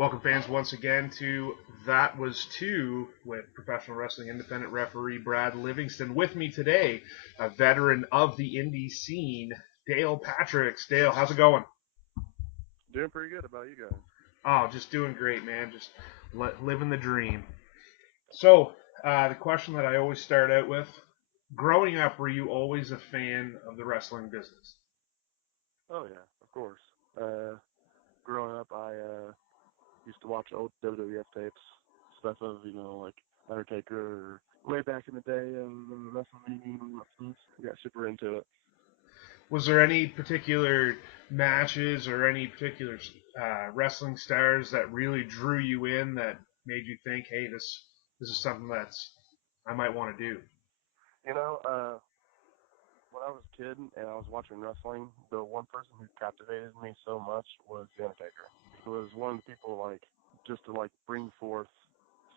Welcome, fans, once again to That Was Two with professional wrestling independent referee Brad Livingston. With me today, a veteran of the indie scene, Dale Patricks. Dale, how's it going? Doing pretty good. About you guys? Oh, just doing great, man. Just living the dream. So, the question that I always start out with: growing up, were you always a fan of the wrestling business? Oh yeah, of course. Growing up, I used to watch old WWF tapes, stuff of like Undertaker, or way back in the day of WrestleMania and all that stuff. I got super into it. Was there any particular matches or any particular wrestling stars that really drew you in that made you think, hey, this is something that's I might want to do? You know, uh, when I was a kid and I was watching wrestling, the one person who captivated me so much was The Undertaker. He was one of the people just to bring forth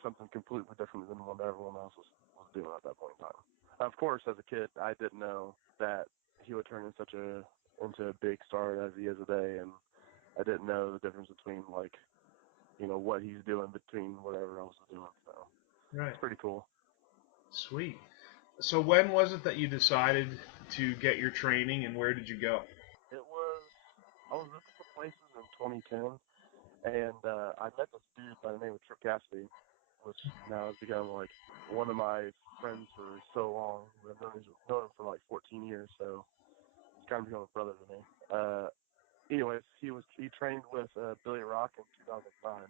something completely different than what everyone else was doing at that point in time. Of course, as a kid, I didn't know that he would turn into a big star as he is today, and I didn't know the difference between what he's doing between whatever else is doing. So Right. it's pretty cool. Sweet. So when was it that you decided to get your training, and where did you go? It was I was looking for places in 2010, and I met this dude by the name of Trip Cassidy, which now has become one of my friends for so long. I've known him for 14 years, so he's kind of become a brother to me. Anyways, he trained with Billy Rock in 2009,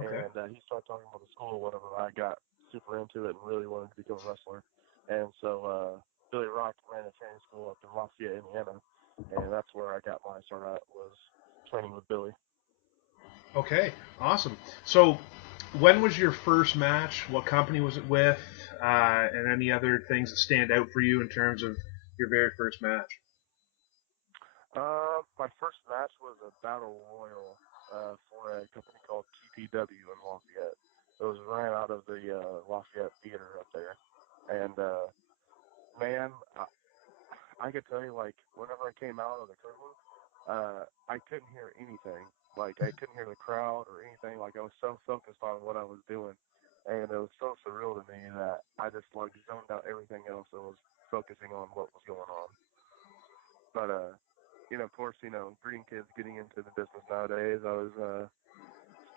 Okay. and he started talking about the school whenever I got super into it and really wanted to become a wrestler. And so Billy Rock ran a training school up in Lafayette, Indiana, and that's where I got my start out, was training with Billy. Okay. Awesome. So when was your first match? What company was it with? And any other things that stand out for you in terms of your very first match? My first match was a battle royal for a company called TPW in Lafayette. It was ran out of the Lafayette Theater up there, and man, I could tell you, whenever I came out of the curtain, I couldn't hear anything. I couldn't hear the crowd or anything. I was so focused on what I was doing, and it was so surreal to me that I just zoned out everything else and was focusing on what was going on. But of course, green kids getting into the business nowadays, I was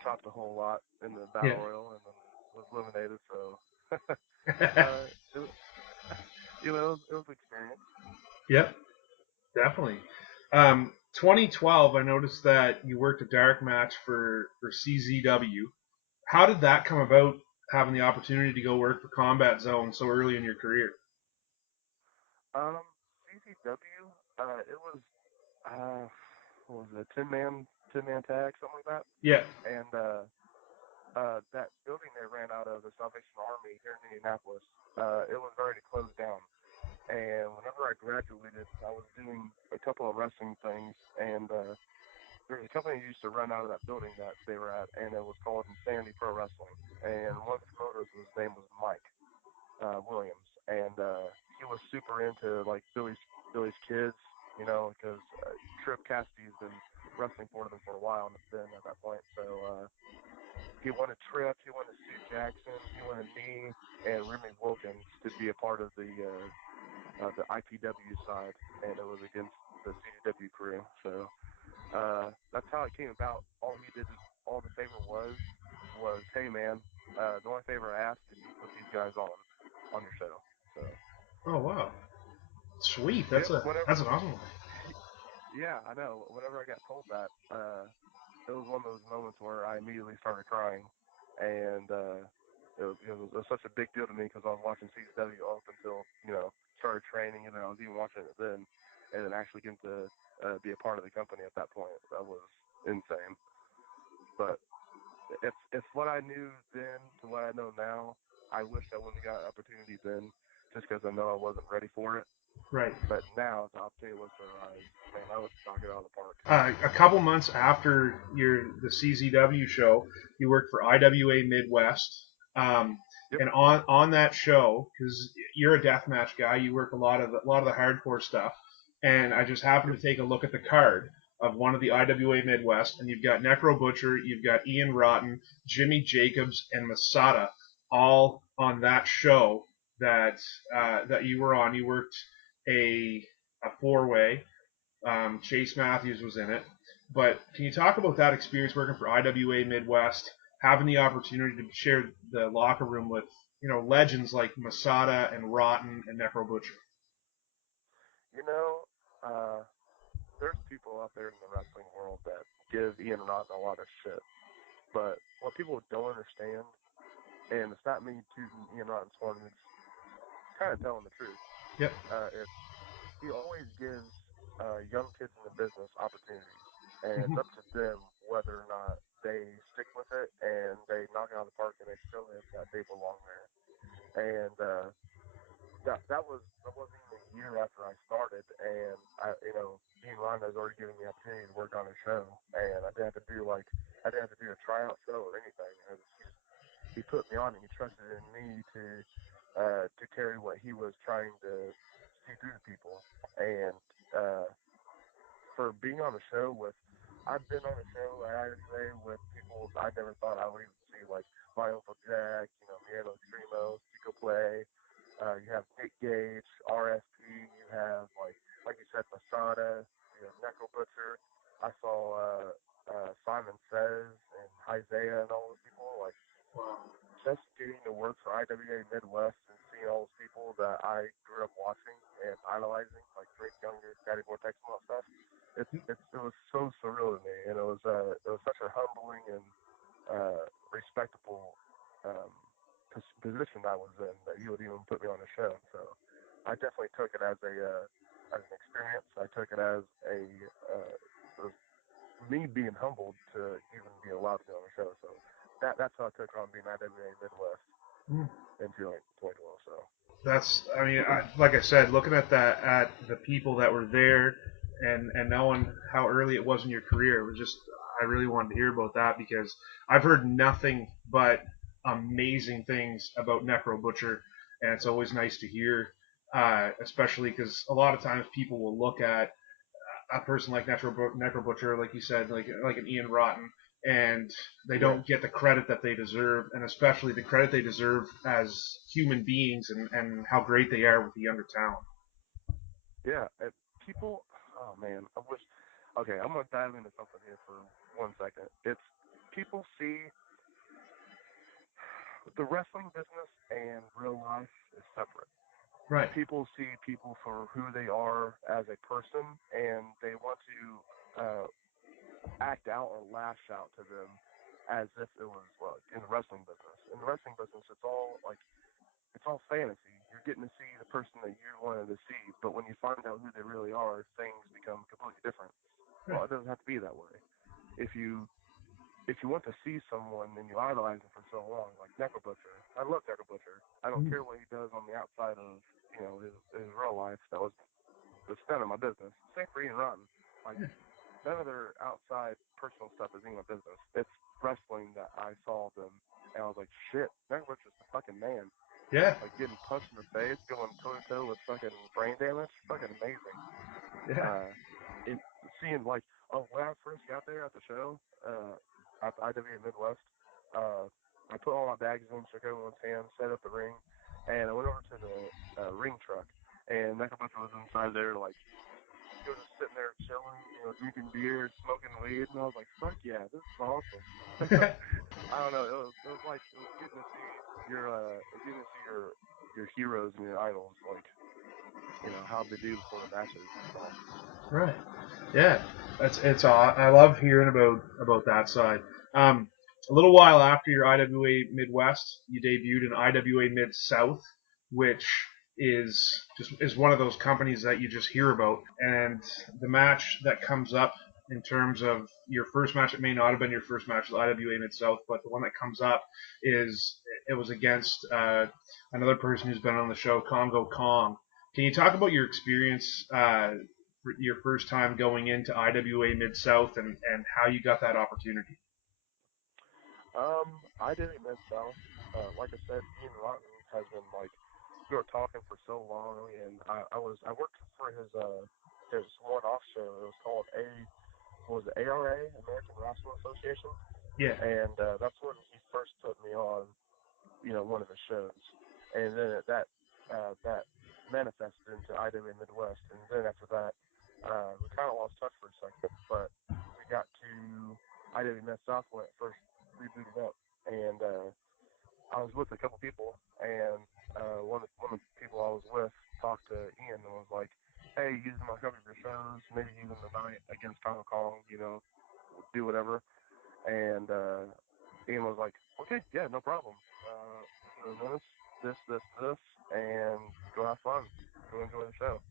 chopped a whole lot in the battle Yeah. royal and then was eliminated. So it was, it was an experience. Yep, definitely. 2012, I noticed that you worked a dark match for CZW. How did that come about? Having the opportunity to go work for Combat Zone so early in your career. CCW, it was what was it, 10-man tag, something like that. Yeah. And that building they ran out of, the Salvation Army here in Indianapolis, it was ready to close down. And whenever I graduated, I was doing a couple of wrestling things, and there was a company that used to run out of that building that they were at, and it was called Insanity Pro Wrestling. And one of the promoters, his name was Mike Williams, and he was super into Billy's kids, because Trip Cassidy's been wrestling for them for a while then at that point. So he wanted Trip, he wanted Stu Jackson, he wanted me and Remy Wilkins to be a part of the IPW side, and it was against the CW crew. So that's how it came about. All the favor was, hey man, the only favor I ask is you put these guys on your show. So Oh wow. Sweet. yep, That's an awesome one. yeah, I know. Whenever I got told that, it was one of those moments where I immediately started crying, and it was such a big deal to me because I was watching CW up until started training, and then I was even watching it then, and then actually getting to be a part of the company at that point. That was insane. But if what I knew then to what I know now, I wish I wouldn't have got an opportunity then, just because I know I wasn't ready for it. Right. But now the opportunity was to arise. Man, I would knock it out of the park. A couple months after the CZW show, you worked for IWA Midwest. Yep. And on that show, because you're a deathmatch guy, you work a lot of the hardcore stuff. And I just happened Yep. to take a look at the card. of one of the IWA Midwest, and you've got Necro Butcher, you've got Ian Rotten, Jimmy Jacobs, and Masada all on that show that you were on. You worked a four way. Chase Matthews was in it. But can you talk about that experience working for IWA Midwest, having the opportunity to share the locker room with legends like Masada and Rotten and Necro Butcher? You know, uh, there's people out there in the wrestling world that give Ian Rotten a lot of shit. But what people don't understand, and it's not me tooting Ian Rotten's horn, it's kind of telling the truth. Yep. It's he always gives young kids in the business opportunities, and it's Mm-hmm. up to them whether or not they stick with it and they knock it out of the park and they show him that they belong there. And that wasn't even a year after I started, and Dean Ryan has already given me the opportunity to work on a show, and I didn't have to do a tryout show or anything. He put me on and he trusted in me to carry what he was trying to see through to people, and uh, for being on the show with. I've been on a show at IWA with people I never thought I would even see, like my Uncle Jack, Miedo Extremo, Chico Play. You have Nick Gage, RSP. You have like you said, Masada. You have Necro Butcher. I saw Simon Says and Isaiah and all those people. Like just getting to work for IWA Midwest and seeing all those people that I grew up watching and idolizing, like Drake Younger, Daddy Vortex, and all that stuff. It was so surreal to me, and it was such a humbling and respectable um, position I was in that you would even put me on a show. So I definitely took it as an experience. I took it as uh, me being humbled to even be allowed to be on the show. So that's how I took on being IWA Midwest in 2012. So I mean, like I said, looking at the people that were there, and knowing how early it was in your career, it was just, I really wanted to hear about that because I've heard nothing but amazing things about Necro Butcher, and it's always nice to hear, especially because a lot of times people will look at a person like Necro Butcher, like you said, like an Ian Rotten, and they yeah, don't get the credit that they deserve, and especially the credit they deserve as human beings, and how great they are with the younger talent. yeah. And people, oh man, I wish. Okay, I'm gonna dive into something here for 1 second. It's people see the wrestling business and real life is separate. Right. People see people for who they are as a person, and they want to act out or lash out to them as if it was in the wrestling business. In the wrestling business, it's all fantasy. You're getting to see the person that you wanted to see, but when you find out who they really are, things become completely different. Right. Well, it doesn't have to be that way. If you if you want to see someone and you idolize him for so long, like Necro Butcher, I love Necro Butcher. I don't care what he does on the outside of his real life. That's none of my business. Same for Ian Rotten. Like none of their outside personal stuff is any of my business. It's wrestling that I saw them, and I was like, shit, Necro Butcher's the fucking man. Yeah. Like getting punched in the face, going toe to toe with fucking brain damage, fucking amazing. Yeah. Uh, it seeing like when I first got there at the show at the IWA Midwest, I put all my bags in, shook everyone's hands, set up the ring, and I went over to the ring truck, and Mecha Butcher was inside there like he was just sitting there chilling, drinking beer, smoking weed, and I was like, fuck yeah, this is awesome. I don't know, it was getting to see your heroes and your idols like how they do before the matches. It's awesome. Right. Yeah. It's I love hearing about that side. A little while after your IWA Midwest, you debuted in IWA Mid South, which is one of those companies that you just hear about. And the match that comes up in terms of your first match, it may not have been your first match with IWA Mid South, but the one that comes up is it was against another person who's been on the show, Congo Kong. Can you talk about your experience, your first time going into IWA Mid South, and how you got that opportunity? I did it Mid South. Like I said, Ian Rotten has been like we were talking for so long, and I worked for his one off show. It was called A. what was it, ARA, American Wrestling Association, Yeah. and that's when he first put me on, one of his shows, and then that manifested into IWA Midwest, and then after that, we kind of lost touch for a second, but we got to IWA Mid South when it first rebooted up, and I was with a couple people, and one of the people I was with talked to Ian and was like, "Hey, use them on a couple of your shows, maybe use them tonight against Hong Kong, do whatever." And Ian was like, "Okay, yeah, no problem. Put in this, and go have fun, go enjoy the show."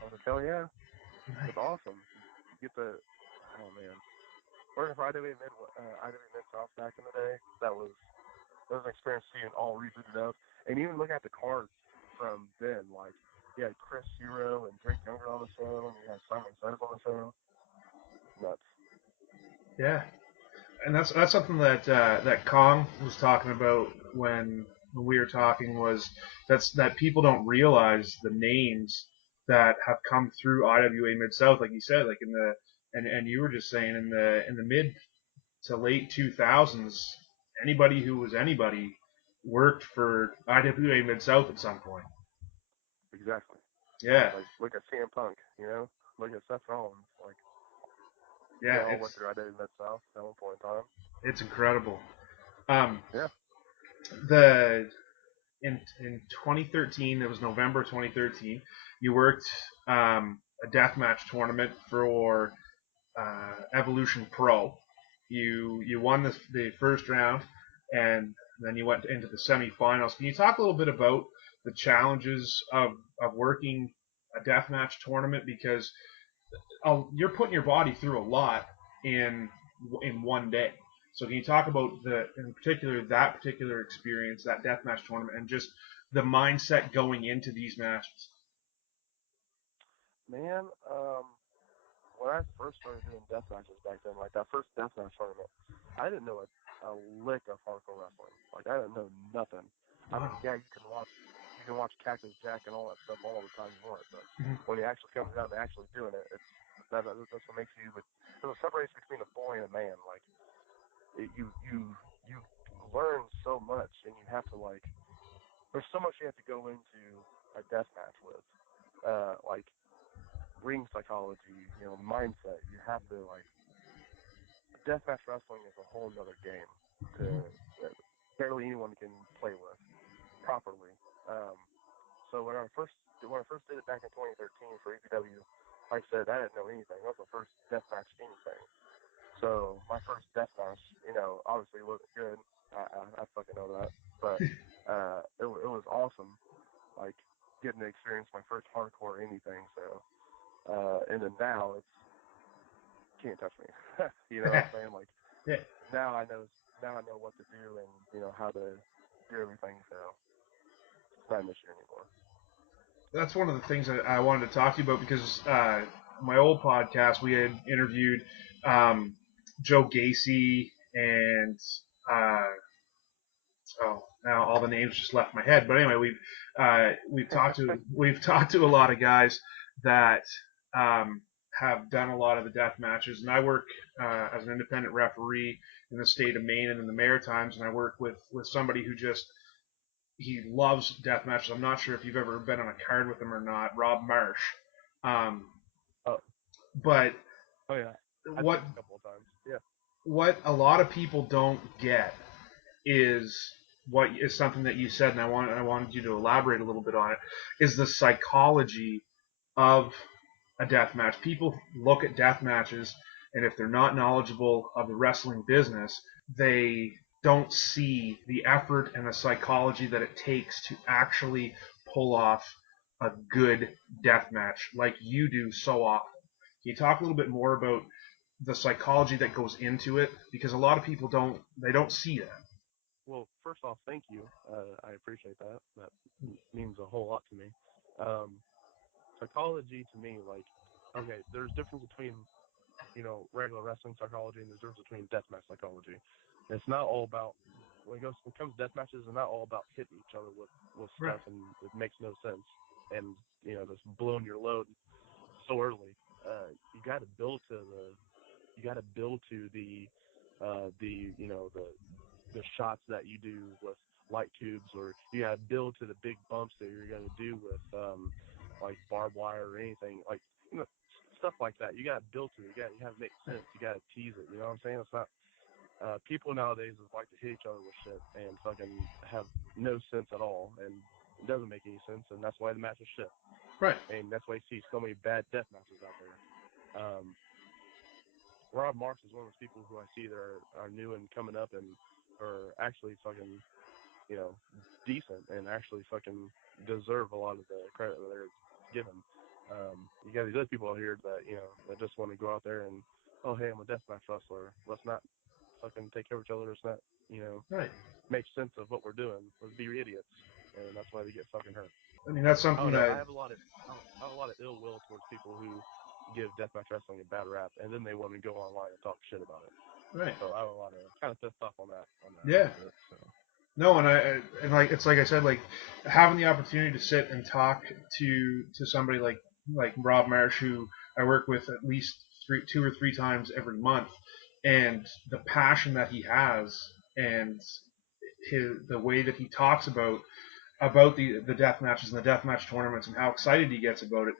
I was like, "Hell yeah, that's awesome." You get the, oh man, working for IWA Mid South back in the day. That was an experience seeing all rebooted up, and even looking at the cards from then, like you had Chris Hero and Drake Younger on the show, and you had Simon Says on the show. Nuts. Yeah. And that's something that that Kong was talking about when we were talking was that people don't realize the names that have come through IWA Mid South, like you said, like in the and you were just saying in the mid to late 2000s, anybody who was anybody worked for IWA Mid South at some point. Exactly. Yeah, Like look at CM Punk, look at Seth Rollins. Like they yeah, all went through IW Mid South at one point in time. it's incredible. Um, Yeah. the in 2013, it was November 2013. You worked a deathmatch tournament for Evolution Pro. You won the first round, and then you went into the semifinals. Can you talk a little bit about the challenges of working a deathmatch tournament? Because you're putting your body through a lot in one day. So can you talk about in particular, that particular experience, that deathmatch tournament, and just the mindset going into these matches? Man, when I first started doing death matches back then, like that first death match tournament, I didn't know a lick of hardcore wrestling. Like I didn't know nothing. I Wow. mean, yeah, you can watch Cactus Jack and all that stuff all the time you want, but Mm-hmm. when it actually comes down to actually doing it, that's what makes you. But there's a separation between a boy and a man. Like you learn so much, and you have to like. There's so much you have to go into a death match with. Like ring psychology, mindset. You have to like deathmatch wrestling is a whole nother game to that barely anyone can play with properly. Um, so when I first did it back in 2013 for EPW, like I said, I didn't know anything. That was my first deathmatch anything. So my first deathmatch, obviously wasn't good. I fucking know that, but it was awesome. Like getting to experience my first hardcore anything. So and then now it's can't touch me. You know what I'm saying? Like Yeah, now I know what to do and how to do everything. So it's not an issue anymore. that's one of the things that I wanted to talk to you about because my old podcast we had interviewed um, Joe Gacy and uh, oh, now all the names just left my head. But anyway, we've talked to a lot of guys that um, have done a lot of the death matches, and I work as an independent referee in the state of Maine and in the Maritimes, and I work with somebody who just he loves death matches. I'm not sure if you've ever been on a card with him or not, Rob Marsh. Um, Oh, but oh yeah, I've what seen it a couple of times. Yeah. what a lot of people don't get is what is something that you said, and I wanted you to elaborate a little bit on it. Is the psychology of a death match? People look at death matches, and if they're not knowledgeable of the wrestling business, they don't see the effort and the psychology that it takes to actually pull off a good death match like you do so often. Can you talk a little bit more about the psychology that goes into it? Because a lot of people don't see that. Well, first off, thank you. I appreciate that. That means a whole lot to me. Um, Psychology to me, like, okay, there's difference between regular wrestling psychology and there's difference between deathmatch psychology. It's not all about when it comes to death matches, it's not all about hitting each other with Right. stuff and it makes no sense and just blowing your load so early. You got to build to you got to build to the the shots that you do with light tubes, or you got to build to the big bumps that you're going to do with like barbed wire or anything like stuff like that. You got to build to it. You have to make sense. You got to tease it. You know what I'm saying? It's not people nowadays just like to hit each other with shit and fucking have no sense at all, and it doesn't make any sense, and that's why the matches shit. Right. And that's why you see so many bad death matches out there. Um, Rob Marks is one of those people who I see that are new and coming up and are actually fucking, you know, decent and actually fucking deserve a lot of the credit that they're given. You got these other people out here that, that just want to go out there and, oh, hey, I'm a deathmatch wrestler. Let's not fucking take care of each other. Let's not, Right. make sense of what we're doing. Let's be idiots. And that's why they get fucking hurt. I mean, that's I something don't know. that. I have a lot of ill will towards people who give deathmatch wrestling a bad rap, and then they want to go online and talk shit about it. Right. So I have a lot of kind of pissed off on that a Yeah. little bit. So No, and like it's like I said, like having the opportunity to sit and talk to somebody like Rob Marsh, who I work with at least 2 or 3 times every month, and the passion that he has, and the way that he talks about the death matches and the death match tournaments and how excited he gets about it,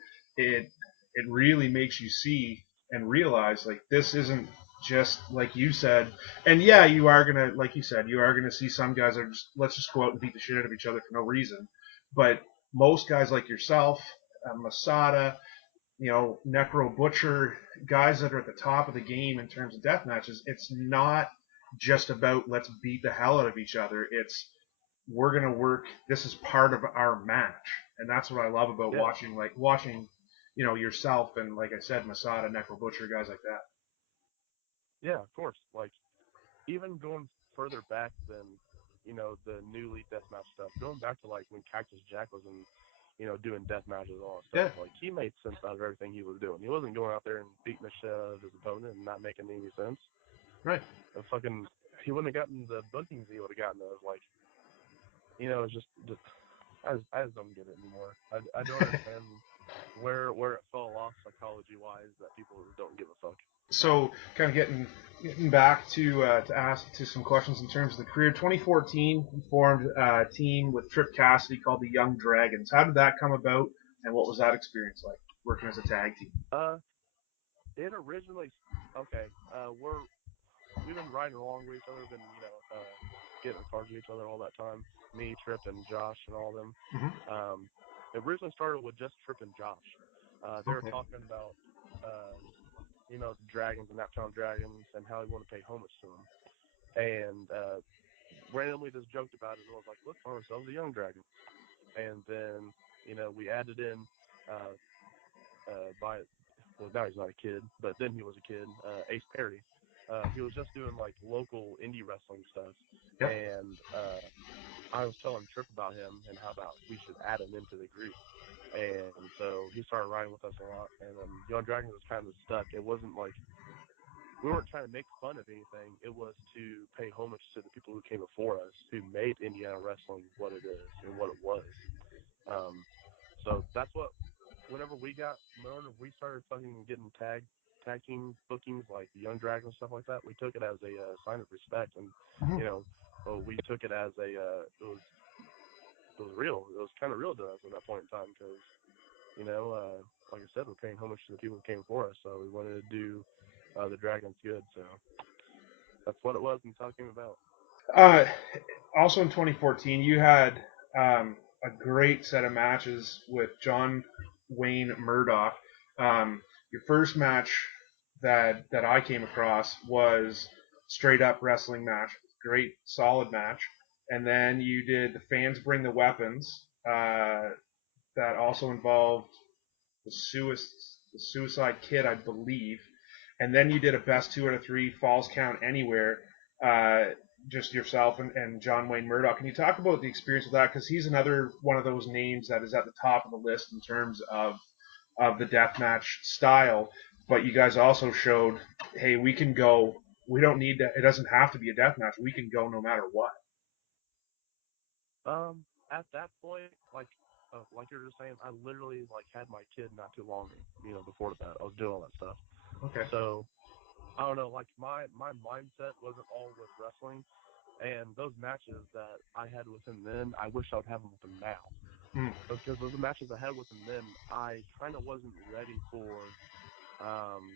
it really makes you see and realize like this isn't just like you said. And yeah, you are gonna, like you said, you are gonna see some guys that are just let's just go out and beat the shit out of each other for no reason. But most guys like yourself, Masada, Necro Butcher, guys that are at the top of the game in terms of death matches, it's not just about let's beat the hell out of each other. It's we're gonna work. This is part of our match, and that's what I love about yeah, watching, yourself and like I said, Masada, Necro Butcher, guys like that. yeah, of course. Like even going further back than the new elite deathmatch stuff, going back to like when Cactus Jack was in, doing death matches and all that Yeah, stuff. Like he made sense out of everything he was doing. He wasn't going out there and beating the shit out of his opponent and not making any sense. right. The fucking he wouldn't have gotten the bookings he would have gotten those. Like it's just I just don't get it anymore. I don't understand where it fell off psychology wise that people don't give a fuck. So, kind of getting back to ask to some questions in terms of the career. 2014, you formed a team with Trip Cassidy called the Young Dragons. How did that come about, and what was that experience like working as a tag team? Uh, it originally okay. We've been riding along with each other, been getting in cars with each other all that time. Me, Trip, and Josh, and all of them. Mm-hmm. It originally started with just Trip and Josh. They were Okay. talking about the dragons and Naptown Dragons and how they want to pay homage to them. And randomly just joked about it and was like, let's call ourselves the Young Dragons. And then we added in uh, by well now he's not a kid, but then he was a kid. Ace Perry. He was just doing like local indie wrestling stuff, Yep. and I was telling Trip about him and how about we should add him into the group. And so he started riding with us a lot, and Young Dragons was kind of stuck. It wasn't like we weren't trying to make fun of anything. It was to pay homage to the people who came before us, who made Indiana wrestling what it is and what it was. Um, so that's what. Whenever we started fucking getting tag team bookings like Young Dragon and stuff like that, we took it as a sign of respect, and Mm-hmm. we took it as it was real. It was kind of real to us at that point in time because like I said, we're paying homage to the people who came before us, so we wanted to do the Dragons good. So that's what it was and talking about. Uh, Also in 2014, you had a great set of matches with John Wayne Murdoch. Your first match that I came across was straight up wrestling match, great solid match, and then you did the fans bring the weapons. That also involved the Suicide Kid, I believe, and then you did a best 2 out of 3 falls count anywhere. Uh, just yourself and John Wayne Murdoch. Can you talk about the experience with that? Because he's another one of those names that is at the top of the list in terms of the deathmatch style. But you guys also showed, hey, we can go. We don't need to. It doesn't have to be a deathmatch. We can go no matter what. At that point, like you're just saying, I literally like had my kid not too long, before that. I was doing all that stuff. Okay. So I don't know, like my mindset wasn't all with wrestling, and those matches that I had with him then, I wish I would have them with him now. Mm. Because those matches I had with him then, I kind of wasn't ready for um,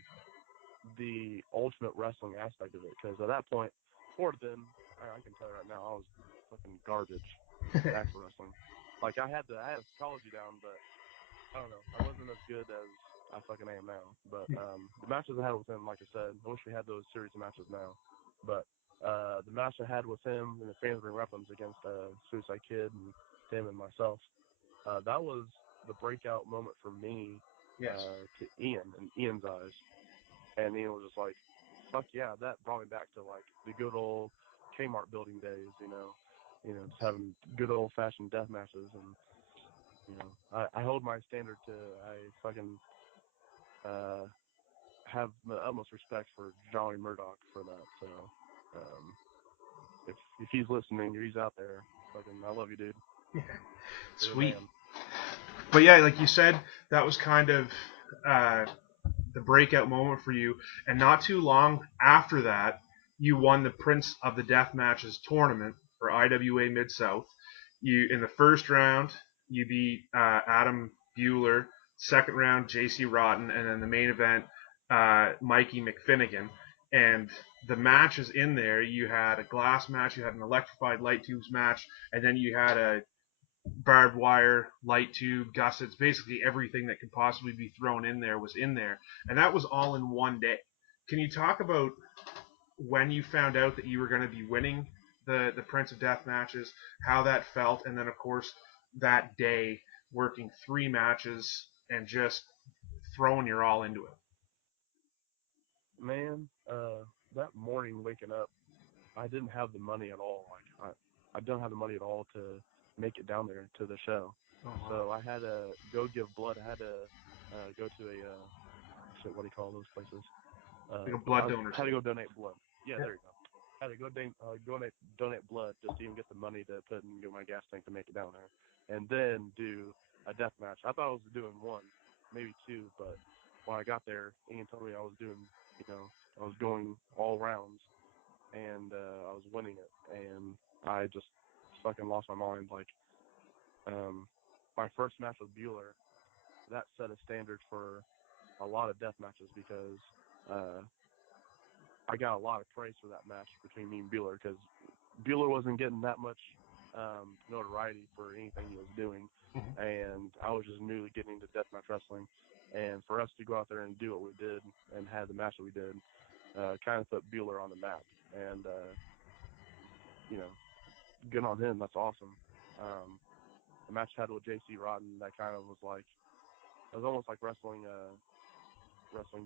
the ultimate wrestling aspect of it. Because at that point, before then, I can tell you right now, I was fucking garbage at actual wrestling. Like I had a psychology down, but I don't know. I wasn't as good as I fucking am now. But the matches I had with him, like I said, I wish we had those series of matches now. But the match I had with him in the Fans Ring Weapons against Suicide Kid and Tim and myself, that was the breakout moment for me Yes. to Ian in Ian's eyes. And Ian was just like, "Fuck yeah!" That brought me back to like the good old Kmart building days. Just having good old fashioned death matches and I hold my standard to I fucking uh, have the utmost respect for Johnny Murdoch for that. So um, if he's listening or he's out there, fucking I love you, dude. You're the Sweet. man. But yeah, like you said, that was kind of uh, the breakout moment for you. And not too long after that, you won the Prince of the Death Matches tournament for IWA Mid South. You in the first round, you beat Adam Bueller. Second round, JC Rotten, and then the main event, Mikey McFinnigan. And the matches in there, you had a glass match, you had an electrified light tubes match, and then you had a barbed wire, light tube, gussets, basically everything that could possibly be thrown in there was in there. And that was all in one day. Can you talk about when you found out that you were going to be winning the Prince of Death matches, how that felt, and then, of course, that day working 3 matches and just throwing your all into it? Man, that morning waking up, I didn't have the money at all. Like I don't have the money at all to make it down there to the show. Oh, wow. So I had to go give blood. I had to go to a shit. What do you call those places? Like a blood I donor had to site. go donate blood. Yeah, Yeah. there you go. I had to go donate blood just to even get the money to put in my gas tank to make it down there, and then do a death match. I thought I was doing one, maybe two, but when I got there, Ian told me I was doing, I was going all rounds, and I was winning it, and I just fucking lost my mind. Like, um, my first match with Bueller, that set a standard for a lot of death matches because uh, I got a lot of praise for that match between me and Bueller because Bueller wasn't getting that much notoriety for anything he was doing, Mhm. and I was just newly getting into deathmatch wrestling. And for us to go out there and do what we did and have the match that we did, kind of put Bueller on the map. And you know, good on him. That's awesome. Um, the match I had with JC Rotten, that kind of was like it was almost like wrestling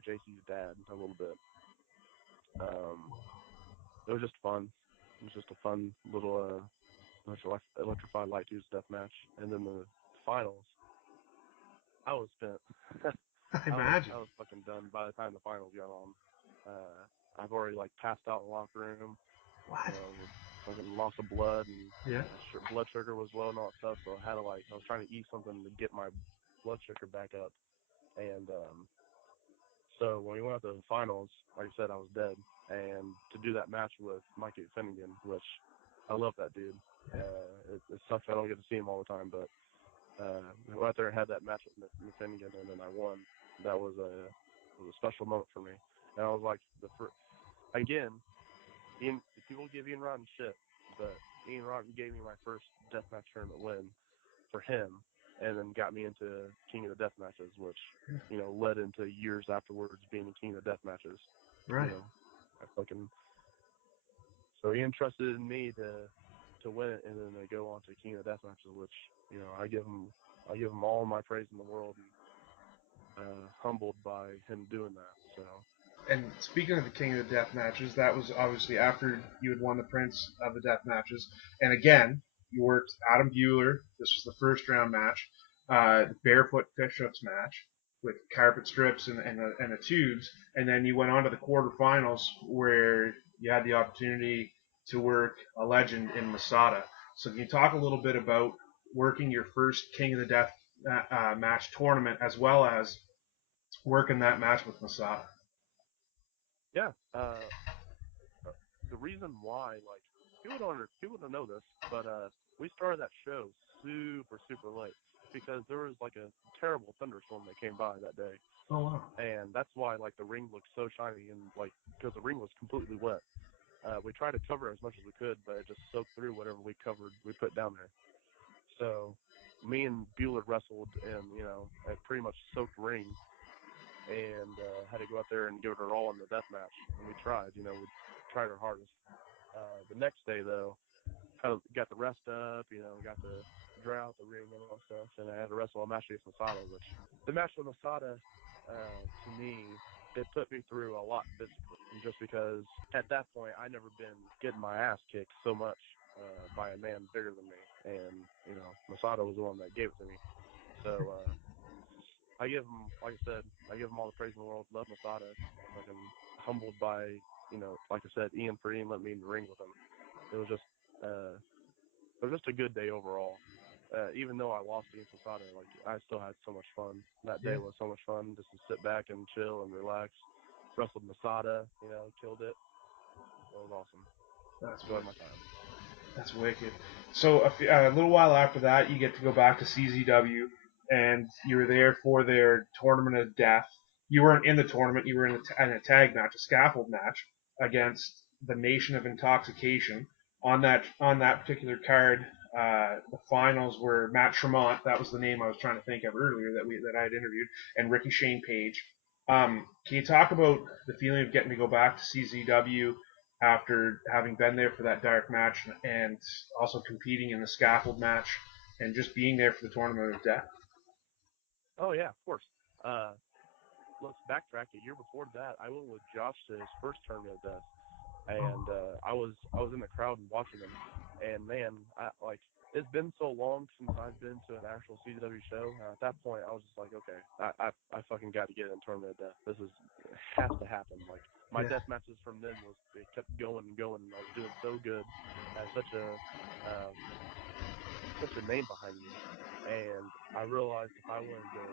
JC's dad a little bit. Um, it was just fun. It was just a fun little electrified light tubes death match, and then the finals. I was spent. I imagine. I was fucking done by the time the finals got on. I've already like passed out in the locker room. What? Fucking loss of blood and Yeah. my blood sugar was low and all that stuff. So I was trying to eat something to get my blood sugar back up. And so when we went out to the finals, like I said, I was dead. And to do that match with Mikey Finnegan, which I love that dude. It sucks I don't get to see him all the time, but I went out there and had that match with Finnegan, and then I won. That was a special moment for me. And I was like again, people give Ian Rotten shit, but Ian Rotten gave me my first deathmatch tournament win for him, and then got me into King of the Death Matches, which led into years afterwards being a King of the Death Matches. You Right. know, I fucking so he entrusted in me to win it, and then they go on to King of the Death Matches, which I give him all my praise in the world, and humbled by him doing that. So And speaking of the King of the Death matches, that was obviously after you had won the Prince of the Death matches. And again, you worked Adam Bueller. This was the first round match. The barefoot fish-hooks match with carpet strips and the tubes. And then you went on to the quarterfinals where you had the opportunity to work a legend in Masada. So can you talk a little bit about working your first King of the Death match tournament as well as working that match with Masada? Yeah. The reason why, like, people don't know this, but we started that show super late because there was like a terrible thunderstorm that came by that day, Oh wow. and that's why like the ring looked so shiny and like because the ring was completely wet. We tried to cover as much as we could, but it just soaked through whatever we put down there. So me and Bueller wrestled in a pretty much soaked ring and had to go out there and give it our all in the death match. And we tried, we tried our hardest. The next day though, kind of got the rest up, got to dry out the ring and all that stuff, and I had to wrestle a match against Masada, which the match with Masada, to me, it put me through a lot physically, just because at that point I never been getting my ass kicked so much by a man bigger than me, and Masada was the one that gave it to me. So I give him, like I said, I give him all the praise in the world. Love Masada. Fucking humbled by, like I said, Ian for Ian let me in the ring with him. It was just, it was just a good day overall. Even though I lost against Masada, like I still had so much fun. That day Yeah, was so much fun, just to sit back and chill and relax. Wrestled Masada, killed it. It was awesome. that's Enjoyed my wicked. time. That's wicked. So a little while after that, you get to go back to CZW, and you were there for their tournament of death. You weren't in the tournament; you were in a tag match, a scaffold match against the Nation of Intoxication. On that particular card, the finals were Matt Tremont. That was the name I was trying to think of earlier that I had interviewed, and Ricky Shane Page. Can you talk about the feeling of getting to go back to CZW after having been there for that dark match and also competing in the scaffold match and just being there for the tournament of death? Oh yeah, of course. Uh, let's backtrack. A year before that, I went with Josh to his first tournament of death, and I was in the crowd and watching him, and man, it's been so long since I've been to an actual CW show. At that point, I was just like, okay, I fucking got to get in tournament of death. This is has to happen. Like my Yeah, death matches from then was it kept going and going, and I was doing so good. I had uh, such a name behind me, and I realized if I wanted to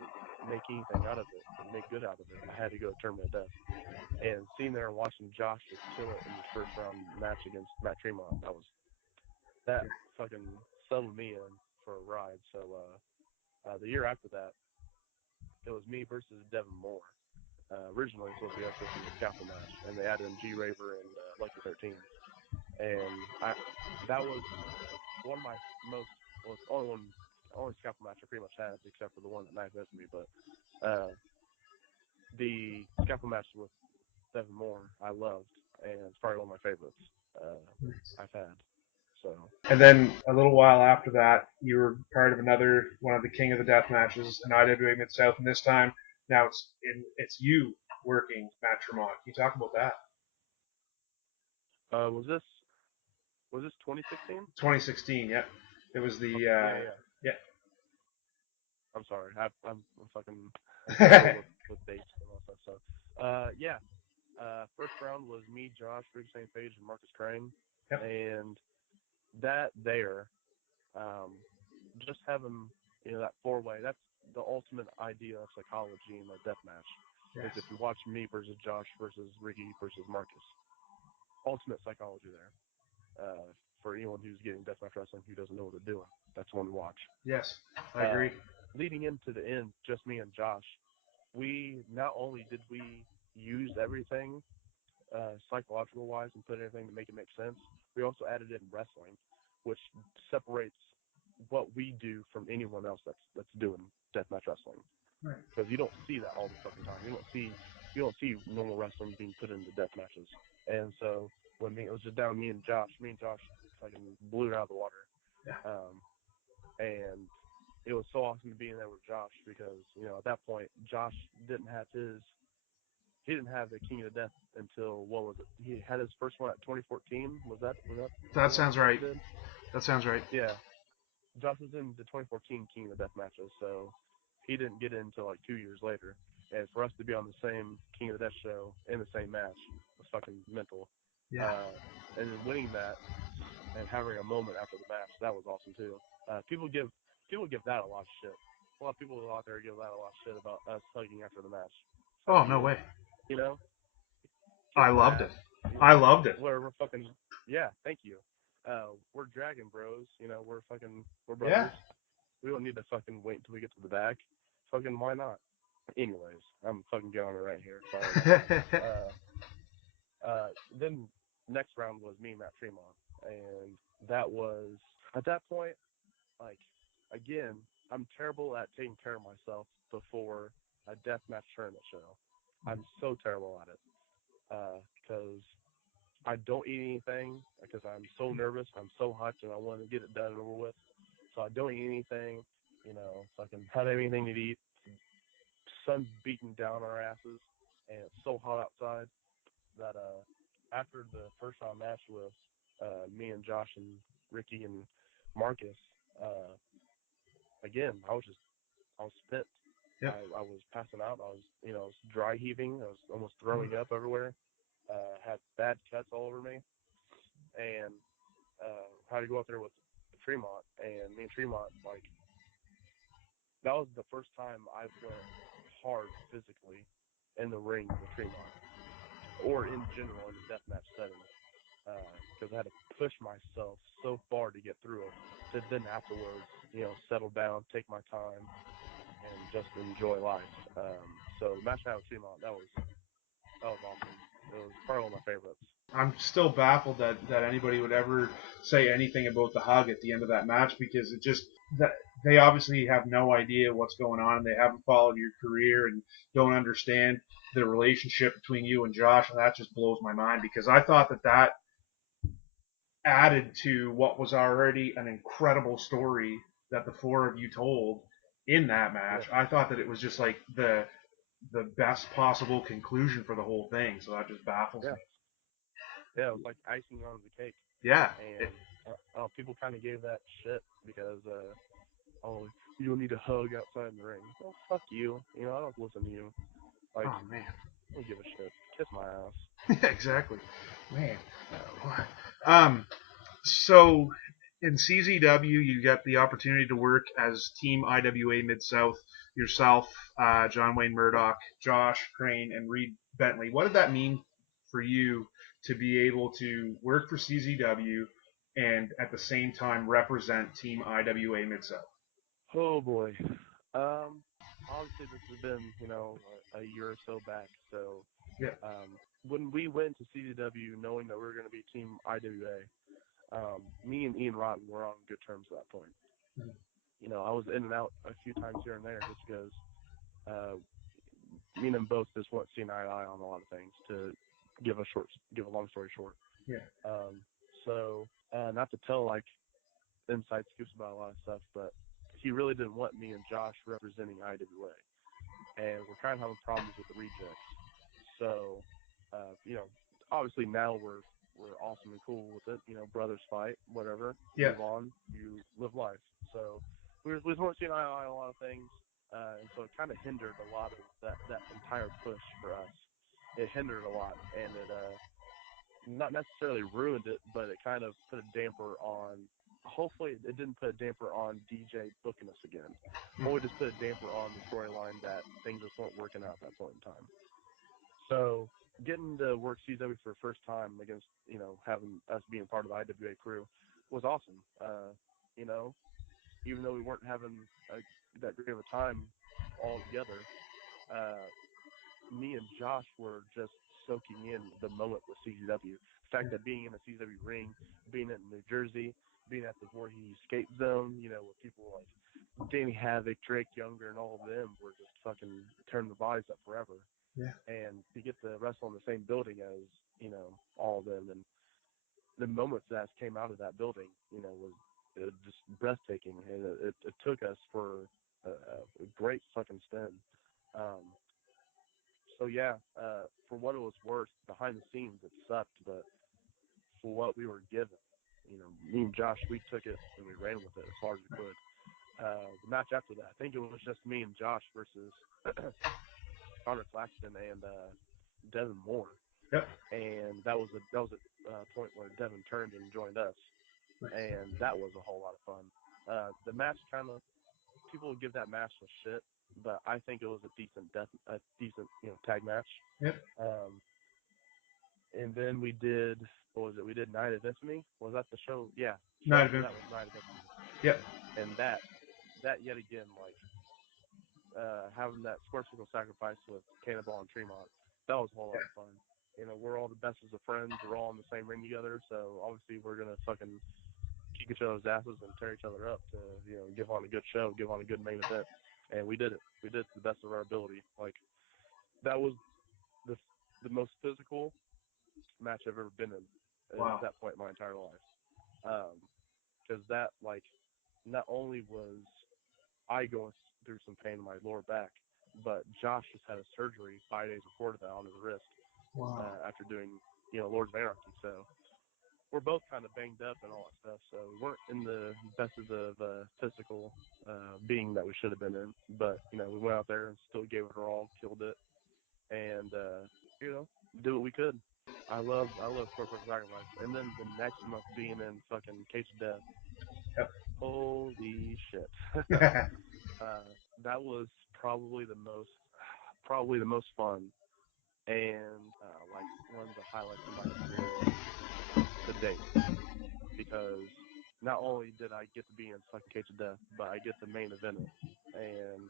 make anything out of it and make good out of it, I had to go to tournament of death. And sitting there and watching Josh just kill it in his first round match against Matt Tremont, that yeah, fucking settled me in for a ride. So the year after that, it was me versus Devin Moore. Originally, it was supposed to be us versus a scaffold match, and they added in G Raver and Lucky 13. And that was one of my most, well, it's the only scaffold match I pretty much had, except for the one that Knife missed me. But the scaffold match with Devin Moore, I loved, and it's probably one of my favorites I've had. So, and then a little while after that, you were part of another one of the King of the Death matches in IWA Mid South, and this time now it's you working Matt Tremont. Can you talk about that? uh, was this was this 2016? 2016, yeah. It was the Yeah, yeah. yeah. I'm sorry. I'm fucking I'm slow with dates and all that stuff. So, yeah. First round was me, Josh, Rick St. Page, and Marcus Crane, Yep. and that there, um, just having that four way. That's the ultimate idea of psychology in a death match. Is Yes. if you watch me versus Josh versus Ricky versus Marcus, ultimate psychology there. For anyone who's getting deathmatch wrestling who doesn't know what they're doing, that's one to watch. Yes. I Uh, agree. Leading into the end, just me and Josh, we not only did we use everything psychological wise and put everything to make it make sense, we also added in wrestling, which separates what we do from anyone else that's doing deathmatch wrestling. Right. Because you don't see that all the fucking time. You don't see normal wrestling being put into death matches. And so when it was just down me and Josh fucking blew it out of the water. Yeah. Um, and it was so awesome to be in there with Josh because at that point Josh didn't have his he didn't have the King of the Death until what was it? He had his first one at 2014. Was that the That one sounds Josh right. did? That sounds right. Yeah, Josh was in the 2014 King of the Death matches, so he didn't get in until like 2 years later. And for us to be on the same King of the Death show in the same match was fucking mental. Yeah. Uh, and then winning that and having a moment after the match, that was awesome too. People give that a lot of shit. A lot of people out there give that a lot of shit about us hugging after the match. Fuck Oh, no you. way. You know, I kiss my loved it. ass. You I know, loved it. we're fucking yeah. Thank you. We're Dragon Bros. You know, we're Yeah. brothers. We don't need to fucking wait until we get to the back. Fucking why not? Anyways, I'm fucking getting on it right here. Sorry. Uh, then next round was me and Matt Tremont, and that was at that point like again, I'm terrible at taking care of myself before a deathmatch tournament show. I'm so terrible at it because I don't eat anything because I'm so nervous. I'm so hyped and I want to get it done and over with. So I don't eat anything. You know, so I can have anything to eat. Sun's beating down our asses, and it's so hot outside that after the first round match with me and Josh and Ricky and Marcus, uh, again, I was spent. Yep. I was passing out. I was I was dry heaving. I was almost throwing up everywhere. Had bad cuts all over me, and had to go out there with Tremont. And me and Tremont, like that was the first time I went hard physically in the ring with Tremont, or in general in a deathmatch setting, because I had to push myself so far to get through it. To then afterwards, settle down, take my time, and just enjoy life. So the match I had with Tremont, that was awesome. It was probably one of my favorites. I'm still baffled that anybody would ever say anything about the hug at the end of that match because it just that they obviously have no idea what's going on and they haven't followed your career and don't understand the relationship between you and Josh and that just blows my mind because I thought that added to what was already an incredible story that the four of you told in that match. Yeah, I thought that it was just like the best possible conclusion for the whole thing. So that just baffles yeah, me. yeah. It was like icing on the cake, Yeah. It, and people kind of gave that shit because oh, you don't need a hug outside in the ring. Well, fuck you. I don't listen to you. Like, oh man. I don't give a shit. Kiss my ass. Exactly. Man. Um. So in CZW, you get the opportunity to work as Team IWA Mid South yourself, John Wayne Murdoch, Josh Crane, and Reed Bentley. What did that mean for you to be able to work for CZW and at the same time represent Team IWA Mid South? Oh boy. Um, Obviously this has been, a year or so back. So, Yeah. when we went to CDW, knowing that we were going to be Team IWA, me and Ian Rotten were on good terms at that point. I was in and out a few times here and there just because uh, me and him both just weren't seeing eye to eye on a lot of things. To give a long story short. Yeah. Um, so, not to tell like inside scoops about a lot of stuff, but he really didn't want me and Josh representing IWA, and we're kind of having problems with the rejects. So, obviously now we're awesome and cool with it. Brothers fight, whatever. Yeah. Move on. You live life. So we weren't seeing eye to eye on a lot of things, and so it kind of hindered a lot of that entire push for us. It hindered a lot, and it not necessarily ruined it, but it kind of put a damper on. Hopefully, it didn't put a damper on DJ booking us again. Hopefully, just put a damper on the storyline that things just weren't working out at that point in time. So, getting to work CW for the first time against, having us being part of the IWA crew was awesome. You know, Even though we weren't having that great of a time all together, uh, me and Josh were just soaking in the moment with CZW. The fact that being in a CZW ring, being in New Jersey, being at the Voorhees skate zone, with people like Danny Havoc, Drake Younger, and all of them were just fucking turning the bodies up forever. Yeah. And to get to wrestle in the same building as, all of them, and the moments that came out of that building, was just breathtaking. And it took us for a great fucking spin. Um, so yeah, for what it was worth, behind the scenes it sucked, but for what we were given, me and Josh, we took it and we ran with it as hard as we could. The match after that, I think it was just me and Josh versus Connor Claxton and Devin Moore, Yep. and that was a point where Devin turned and joined us, Nice. and that was a whole lot of fun. The match kind of people would give that match some shit, but I think it was a decent tag match. Yep. Um, And then we did, what was it? We did Night of Infamy. Was that the show? Yeah. Show Not after even. that was Night of Infamy. Yep. And that yet again, like, having that square circle sacrifice with Cannonball and Tremont, that was a whole lot of fun. You know, we're all the best of friends. We're all in the same ring together, so obviously we're gonna fucking kick each other's asses and tear each other up to, you know, give on a good show, give on a good main event. And we did it. We did it to the best of our ability. Like, that was the the most physical match I've ever been in at Wow. that point in my entire life. Because that, like, not only was I going through some pain in my lower back, but Josh just had a surgery 5 days before that on his wrist, Wow. after doing, you know, Lords of Anarchy. So we're both kind of banged up and all that stuff. So we weren't in the best of the physical being that we should have been in. But, you know, we went out there and still gave it our all, killed it, and you know, did what we could. I love Square Circle Sacrifice. And then the next month being in fucking Cage of Death. Yep. Holy shit. That was probably the most fun, and like one of the highlights of my career to date, because not only did I get to be in fucking Cage of Death, but I get the main event it. And,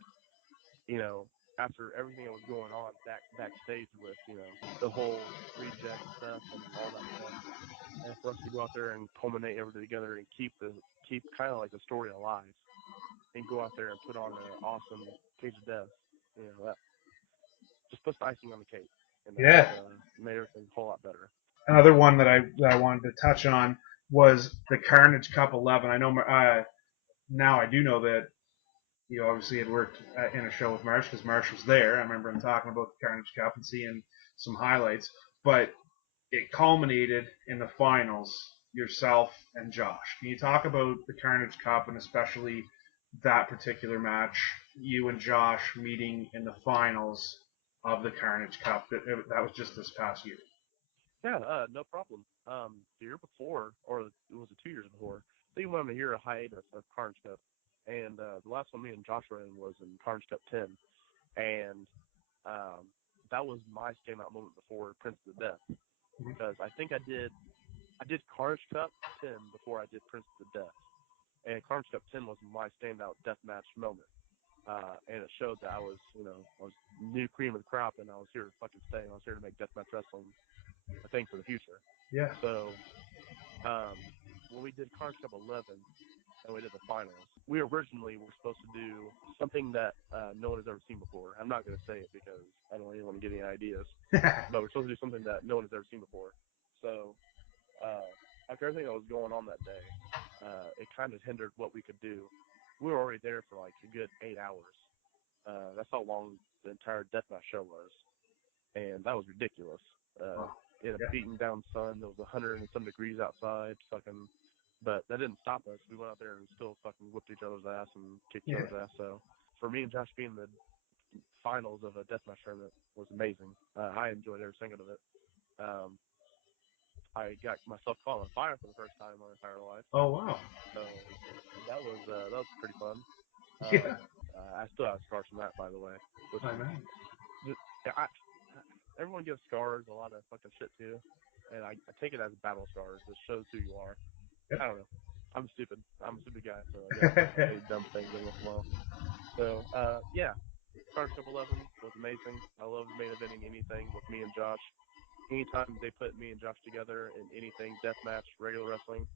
you know, after everything that was going on backstage with, you know, the whole reject stuff and all that stuff, and for us to go out there and culminate everything together and keep kind of like the story alive, and go out there and put on an awesome Cage of Death, you know, that just puts the icing on the cake, and that Yeah. made everything a whole lot better. Another one that I wanted to touch on was the Carnage Cup 11. I know now I do know that you obviously had worked in a show with Marsh because Marsh was there. I remember him talking about the Carnage Cup and seeing some highlights, but it culminated in the finals. Yourself and Josh. Can you talk about the Carnage Cup and especially that particular match? You and Josh meeting in the finals of the Carnage Cup. That was just this past year. Yeah, no problem. The year before, or it was it 2 years before, they went on a year of hiatus of Carnage Cup, and the last one me and Josh were in was in Carnage Cup 10, and um, that was my standout moment before Prince of the Death, because I did Carnage Cup 10 before I did Prince of the Death, and Carnage Cup 10 was my standout deathmatch moment. And it showed that I was new cream of the crop, and I was here to fucking stay. And I was here to make deathmatch wrestling a thing for the future. Yeah. So, when we did Carnage Cup 11 and we did the finals, we originally were supposed to do something that no one has ever seen before. I'm not going to say it because I don't want anyone to get any ideas, but we're supposed to do something that no one has ever seen before. So, uh, after everything that was going on that day, it kind of hindered what we could do. We were already there for like a good 8 hours. That's how long the entire deathmatch show was, and that was ridiculous. Wow. In a Yeah. beaten down sun, there was 100 and some degrees outside, fucking, but that didn't stop us. We went out there and still fucking whipped each other's ass and kicked each Yeah. other's ass. So for me and Josh being the finals of a deathmatch tournament was amazing. I enjoyed every second of it. Um, I got myself caught on fire for the first time in my entire life, Oh wow. so that was pretty fun. Yeah. I still have scars from that, by the way, which I is know. just, everyone gets scars, a lot of fucking shit too, and I take it as battle scars. It shows who you are. I don't know. I'm stupid. I'm a stupid guy, so I guess I say dumb things every once in a while. So, yeah, Card Cup 11 was amazing. I love main eventing anything with me and Josh. Anytime they put me and Josh together in anything, deathmatch, regular wrestling,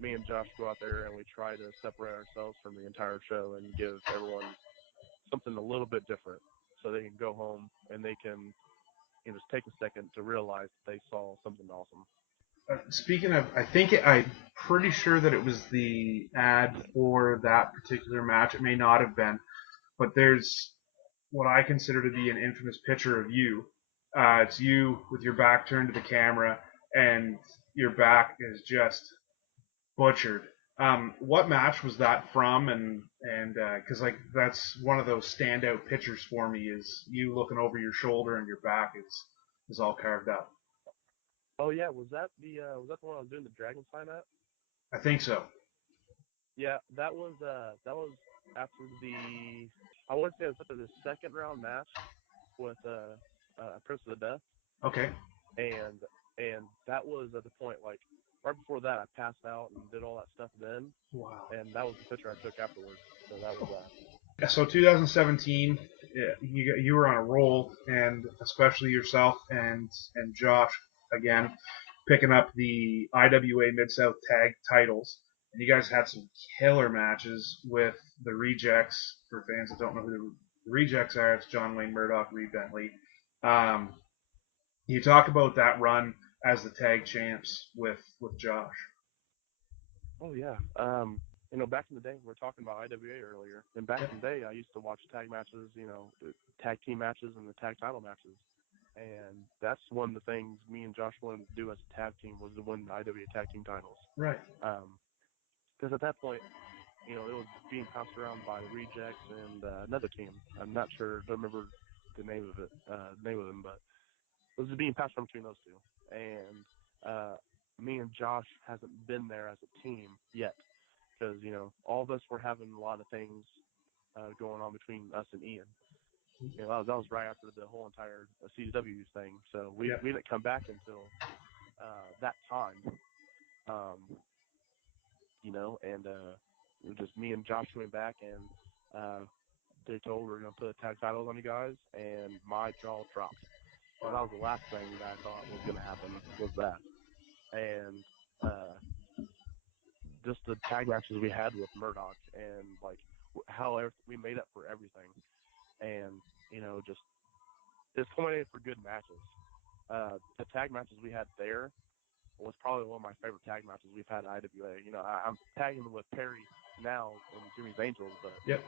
me and Josh go out there and we try to separate ourselves from the entire show and give everyone something a little bit different, so they can go home and they can, you know, just take a second to realize that they saw something awesome. Speaking of, I'm pretty sure that it was the ad for that particular match. It may not have been, but there's what I consider to be an infamous picture of you. It's you with your back turned to the camera, and your back is just butchered. What match was that from? And because like that's one of those standout pictures for me is you looking over your shoulder and your back is all carved up. Oh yeah, was that the one I was doing the dragon sign at? I think so. Yeah, that was after the, I want to say it was after the second round match with Prince of the Death, Okay. and And that was at the point, like, right before that, I passed out and did all that stuff then. Wow. And that was the picture I took afterwards. So that was that. So 2017, you were on a roll, and especially yourself and Josh again picking up the IWA Mid South Tag titles, and you guys had some killer matches with the Rejects. For fans that don't know who the Rejects are, it's John Wayne Murdoch, Reed Bentley. Um, you talk about that run as the tag champs with Josh. Oh yeah. Back in the day, we were talking about IWA earlier, and back Yep. in the day, I used to watch tag matches, the tag team matches and the tag title matches, and that's one of the things me and Josh wanted to do as a tag team was to win the IWA tag team titles. Right. Because at that point, it was being passed around by the Rejects and another team. I'm not sure, don't remember the name of them, but it was being passed around between those two. And me and Josh hasn't been there as a team yet because all of us were having a lot of things going on between us and Ian. That was right after the whole entire CW thing, so we Yep. we didn't come back until that time. Um, and it was just me and Josh went back, and they told we're gonna put tag titles on you guys, and my jaw dropped because that Wow. was the last thing that I thought was gonna happen was that, and uh, just the tag matches we had with Murdoch and like how we made up for everything, and just it's culminated for good matches. The tag matches we had there was probably one of my favorite tag matches we've had at IWA. I'm tagging with Perry now in Jimmy's Angels, but Yep.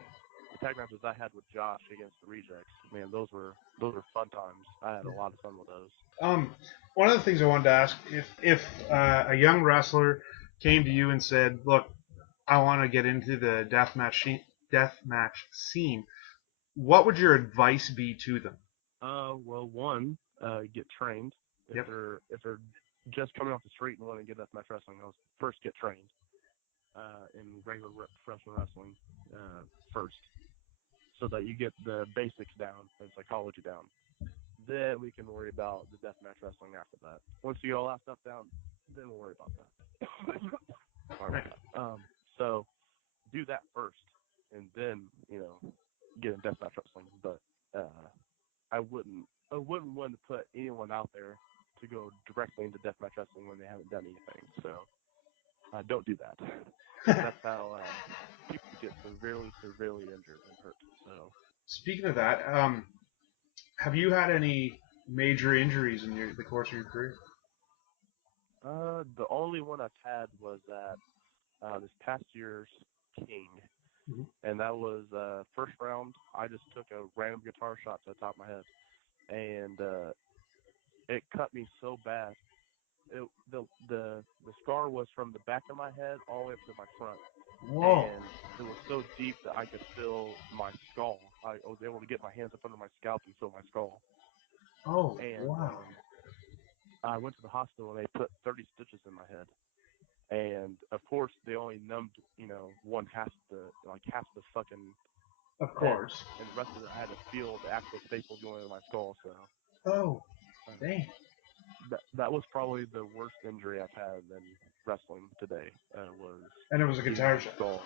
the tag matches I had with Josh against the Rejects, man, those were fun times. I had a lot of fun with those. Um, One of the things I wanted to ask, if a young wrestler came to you and said, "Look, I want to get into the deathmatch scene," what would your advice be to them? Well, one, get trained. If Yep. they're just coming off the street and want to get deathmatch wrestling, they'll first get trained in regular professional wrestling first, so that you get the basics down and psychology down. Then we can worry about the deathmatch wrestling after that. Once you get all that stuff down, then we'll worry about that. Sorry Right. about that. So do that first, and then get in deathmatch wrestling. But I wouldn't want to put anyone out there to go directly into deathmatch wrestling when they haven't done anything. So don't do that, because that's how people get severely, severely injured and hurt. So Speaking of that, have you had any major injuries in the course of your career? the only one I've had was at this past year's King, Mm-hmm. and that was first round. I just took a random guitar shot to the top of my head, and it cut me so bad. The scar was from the back of my head all the way up to my front, Whoa. and it was so deep that I could feel my skull. I was able to get my hands up under my scalp and feel my skull. Oh, And wow. I went to the hospital and they put 30 stitches in my head. And of course, they only numbed, one half the fucking Of head, course. and the rest of it I had to feel the actual staples going into my skull. So Oh, uh, dang. that was probably the worst injury I've had in wrestling today. Was And it was a getting guitar my shop. skull.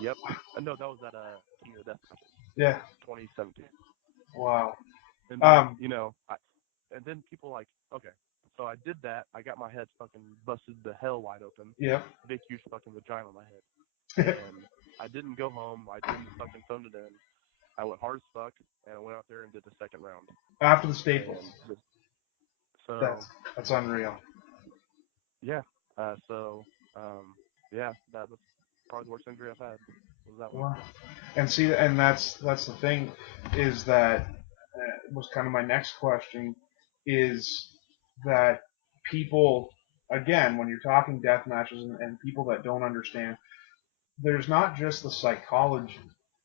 Yep. No, that was at King of the Death Matches, Yeah. 2017. Wow. And then Um. and then people like, okay, so I did that. I got my head fucking busted the hell wide open, Yep. big huge fucking vagina on my head, and I didn't go home. I didn't fucking phone it in. I went hard as fuck, and I went out there and did the second round. After the Staples. And just so That's that's unreal. yeah, so yeah, that was probably the worst injury I've had. Was that one? Wow. And see, and that's the thing, is that was kind of my next question, is that people, again, when you're talking death matches, and people that don't understand, there's not just the psychology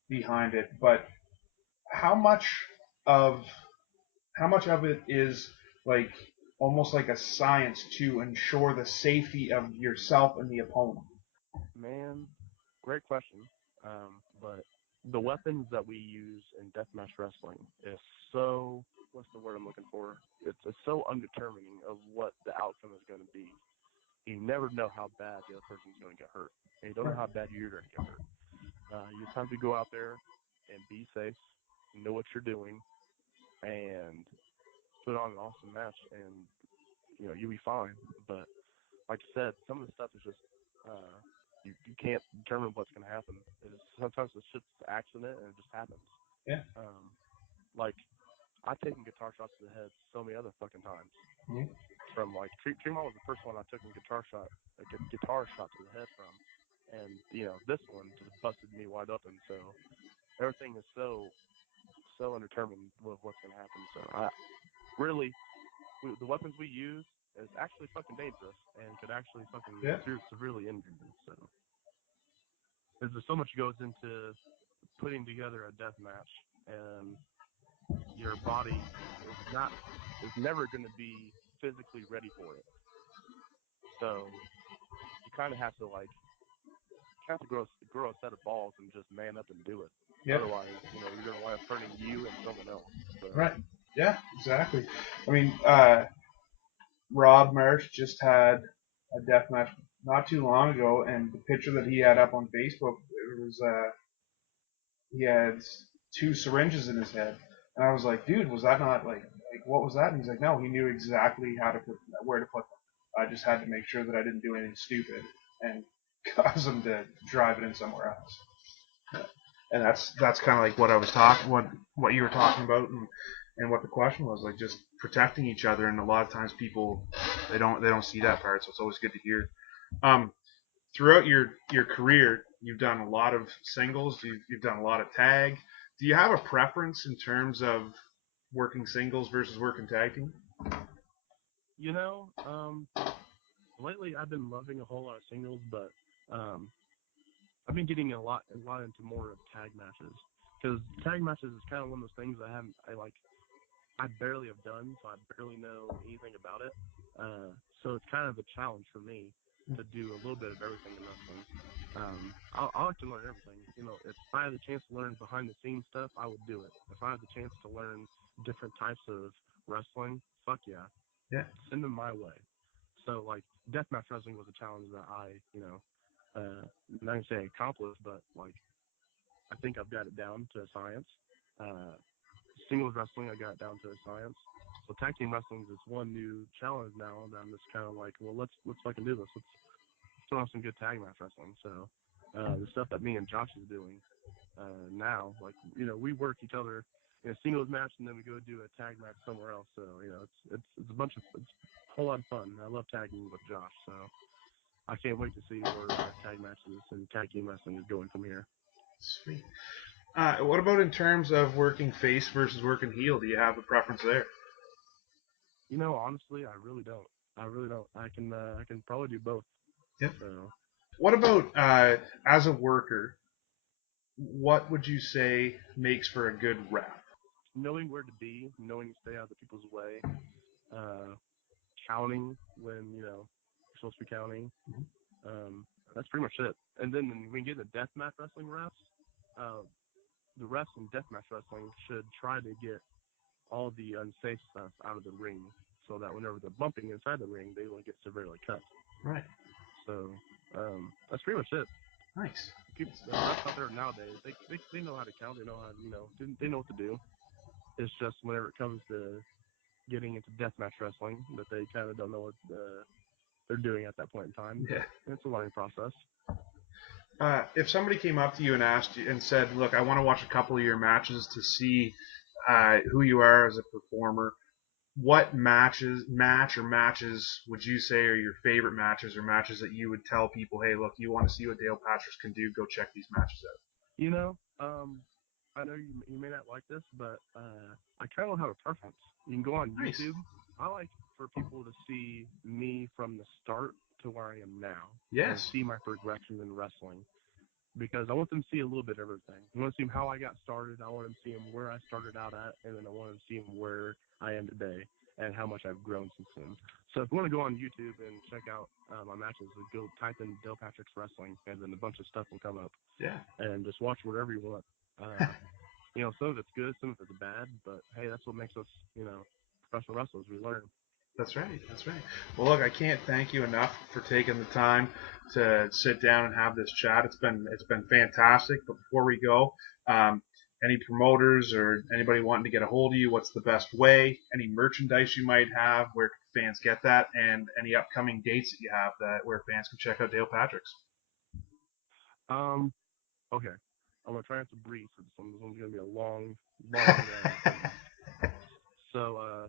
behind it, but how much of how much of it is like almost like a science to ensure the safety of yourself and the opponent. Man, great question. But the weapons that we use in deathmatch wrestling is so, what's the word I'm looking for? It's so undetermining of what the outcome is going to be. You never know how bad the other person's going to get hurt, and you don't know Right. how bad you're going to get hurt. You just have to go out there and be safe, know what you're doing, and put on an awesome match, and you'll be fine. But like I said, some of the stuff is just uh, you can't determine what's going to happen. Sometimes it's just an accident and it just happens. Yeah. Um, like I've taken guitar shots to the head so many other fucking times. Mhm. From like Tremont was the first one I took a guitar shot to the head from, and this one just busted me wide open. So everything is so undetermined with what's gonna happen. So I really the weapons we use is actually fucking dangerous and could actually fucking Yeah. severely injure you. So there's so much goes into putting together a death match, and your body is never going to be physically ready for it. So you kind of have to grow a set of balls and just man up and do it. Yeah. Otherwise, you're going to wind up hurting you and someone else. So Right. Yeah. Exactly. I mean, Rob Marsh just had a death match not too long ago, and the picture that he had up on Facebook, it was he had two syringes in his head, and I was like, dude, was that not like what was that? And he's like, no, he knew exactly how to put where to put them. I just had to make sure that I didn't do anything stupid and cause him to drive it in somewhere else. And that's kind of like what I was talking, what you were talking about, and what the question was, like just protecting each other. And a lot of times people they don't see that part, so it's always good to hear. Um, Throughout your career, you've done a lot of singles, you've done a lot of tag. Do you have a preference in terms of working singles versus working tag team? you know, um, lately I've been loving a whole lot of singles, but um, I've been getting a lot into more of tag matches because tag matches is kind of one of those things I barely have done, so I barely know anything about it. So it's kind of a challenge for me to do a little bit of everything in wrestling. I like to learn everything. If I had the chance to learn behind the scenes stuff, I would do it. If I had the chance to learn different types of wrestling, fuck yeah, Yeah, send them my way. So like deathmatch wrestling was a challenge that not gonna say accomplished, but like I think I've got it down to a science. Uh, Singles wrestling, I got down to a science. So tag team wrestling is one new challenge now, and I'm just kind of like, well, let's fucking do this. Let's throw on some good tag match wrestling. So the stuff that me and Josh is doing now, like we work each other in a singles match, and then we go do a tag match somewhere else. So it's a bunch of it's a whole lot of fun. I love tagging with Josh, so I can't wait to see where our tag matches and tag team wrestling is going from here. sweet. What about in terms of working face versus working heel? Do you have a preference there? Honestly, I really don't. I really don't. I can probably do both. Yep. So What about as a worker? What would you say makes for a good rep? knowing where to be, knowing to stay out of the people's way, uh, counting when you're supposed to be counting. That's pretty much it. And then when we get the deathmatch wrestling refs, uh, the refs in deathmatch wrestling should try to get all the unsafe stuff out of the ring, so that whenever they're bumping inside the ring, they don't get severely cut. Right. So that's pretty much it. Nice. People, the refs out there nowadays, they know how to count. They know how they know what to do. It's just whenever it comes to getting into deathmatch wrestling that they kind of don't know what they're doing at that point in time. Yeah. But it's a learning process. If somebody came up to you and asked you and said, "Look, I want to watch a couple of your matches to see who you are as a performer," what match or matches would you say are your favorite matches or matches that you would tell people, "Hey, look, you want to see what Dale Patras can do? Go check these matches out." You know, um, I know you may not like this, but I kind of have a preference. You can go on Nice. YouTube. I like for people to see me from the start to where I am now and Yes. see my progression in wrestling because I want them to see a little bit of everything. I want to see how I got started. I want them to see where I started out at, and then I want them to see where I am today and how much I've grown since then. So if you want to go on YouTube and check out my matches, go type in Dale Patrick's Wrestling, and then a bunch of stuff will come up, Yeah. and just watch whatever you want. Uh, some of it's good, some of it's bad, but hey, that's what makes us, professional wrestlers. We learn. That's right. That's right. Well, look, I can't thank you enough for taking the time to sit down and have this chat. It's been fantastic. But before we go, any promoters or anybody wanting to get a hold of you, what's the best way? Any merchandise you might have, where can fans get that, and any upcoming dates that you have that where fans can check out Dale Patrick's? Um, okay, I'm gonna try not to breathe for this one. This one's gonna be a long, long segment. So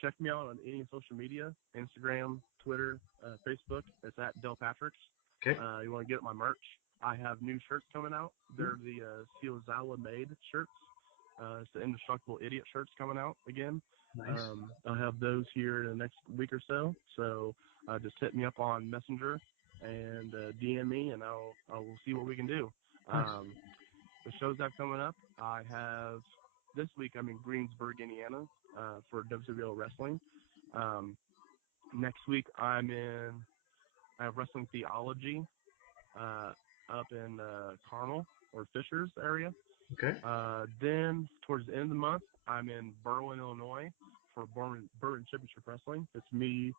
check me out on any social media: Instagram, Twitter, Facebook. It's at Del Patrick's. Okay. You want to get my merch? I have new shirts coming out. They're the Siozawa made shirts. It's the Indestructible Idiot shirts coming out again. Nice. I'll have those here in the next week or so. So just hit me up on Messenger and DM me, and I'll see what we can do. Nice. The shows I have coming up, I have this week. I'm in Greensburg, Indiana, for WWL Wrestling. Um, Next week, I have Wrestling Theology uh, up in Carmel or Fishers area. Okay. Then, towards the end of the month, I'm in Berwyn, Illinois for Bourbon Championship Wrestling. It's me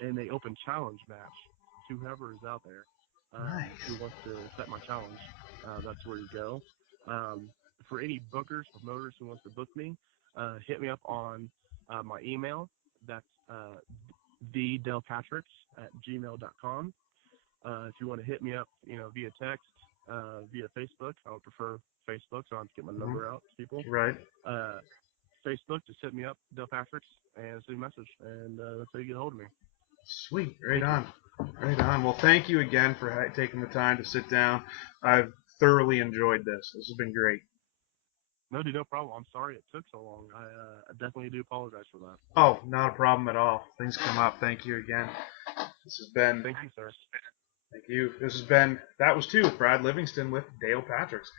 in a open challenge match to whoever is out there who Nice. wants to accept my challenge. That's where you go. Um, for any bookers, promoters who wants to book me, hit me up on my email. That's thedelpatricks@gmail.com. If you want to hit me up, via text, via Facebook, I would prefer Facebook, so I have to get my Mm-hmm. number out to people. Right. Uh, Facebook, just hit me up, Del Patrick's, and send me a message, and that's how you get a hold of me. Sweet. Right Thank you. on. Right on. Well, thank you again for taking the time to sit down. I've thoroughly enjoyed this. This has been great. No, dude, no problem. I'm sorry it took so long. I definitely do apologize for that. Oh, not a problem at all. Things come up. Thank you again. This has been. Thank you, sir. Thank you. This has been. That was too with Brad Livingston with Dale Patricks.